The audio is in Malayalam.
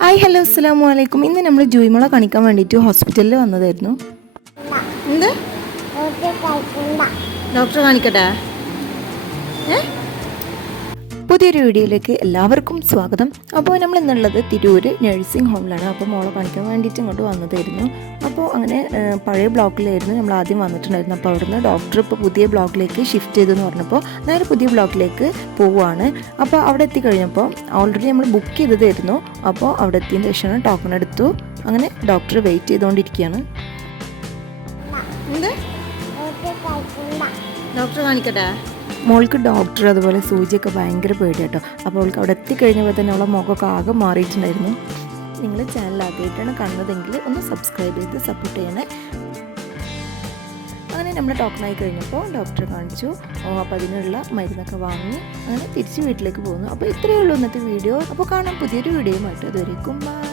ഹായ് ഹലോ അസ്സാം വലൈക്കും ഇന്ന് നമ്മൾ ജൂയിമുള കാണിക്കാൻ വേണ്ടിയിട്ട് ഹോസ്പിറ്റലിൽ വന്നതായിരുന്നു. എന്ത്? ഡോക്ടറെ കാണിക്കട്ടെ? ഏ? പുതിയൊരു വീഡിയോയിലേക്ക് എല്ലാവർക്കും സ്വാഗതം. അപ്പോൾ നമ്മൾ ഇന്നുള്ളത് തിരൂര് നഴ്സിംഗ് ഹോമിലാണ്. അപ്പോൾ മോളെ കാണിക്കാൻ വേണ്ടിയിട്ട് ഇങ്ങോട്ട് വന്നതായിരുന്നു. അപ്പോൾ അങ്ങനെ പഴയ ബ്ലോക്കിലായിരുന്നു നമ്മൾ ആദ്യം വന്നിട്ടുണ്ടായിരുന്നു അപ്പോൾ അവിടുന്ന് ഡോക്ടർ ഇപ്പോൾ പുതിയ ബ്ലോക്കിലേക്ക് ഷിഫ്റ്റ് ചെയ്തെന്ന് പറഞ്ഞപ്പോൾ നേരെ പുതിയ ബ്ലോക്കിലേക്ക് പോവുകയാണ്. അപ്പോൾ അവിടെ എത്തിക്കഴിഞ്ഞപ്പോൾ ഓൾറെഡി നമ്മൾ ബുക്ക് ചെയ്തതായിരുന്നു. അപ്പോൾ അവിടെ എത്തിയതിന് ശേഷമാണ് ടോക്കൺ എടുത്തു. അങ്ങനെ ഡോക്ടർ വെയിറ്റ് ചെയ്തുകൊണ്ടിരിക്കുകയാണ്. ഡോക്ടർ കാണിക്കട്ടെ? മോൾക്ക് ഡോക്ടർ അതുപോലെ സൂചിയൊക്കെ ഭയങ്കര പേടി കേട്ടോ. അപ്പോൾ അവൾക്ക് അവിടെ എത്തിക്കഴിഞ്ഞപ്പോൾ തന്നെ അവളെ മുഖമൊക്കെ ആകെ മാറിയിട്ടുണ്ടായിരുന്നു. നിങ്ങൾ ചാനൽ ആദ്യമായിട്ടാണ് കണ്ടതെങ്കിൽ ഒന്ന് സബ്സ്ക്രൈബ് ചെയ്ത് സപ്പോർട്ട് ചെയ്യണേ. അങ്ങനെ നമ്മൾ ടോക്കണായി കഴിഞ്ഞപ്പോൾ ഡോക്ടറെ കാണിച്ചു. അപ്പോൾ അതിനുള്ള മരുന്നൊക്കെ വാങ്ങി. അങ്ങനെ തിരിച്ച് വീട്ടിലേക്ക് പോകുന്നു. അപ്പോൾ ഇത്രയേ ഉള്ളൂ ഇന്നത്തെ വീഡിയോ അപ്പോൾ കാണാം പുതിയൊരു വീഡിയോയുമായിട്ട് അതുവരേക്കും ബൈ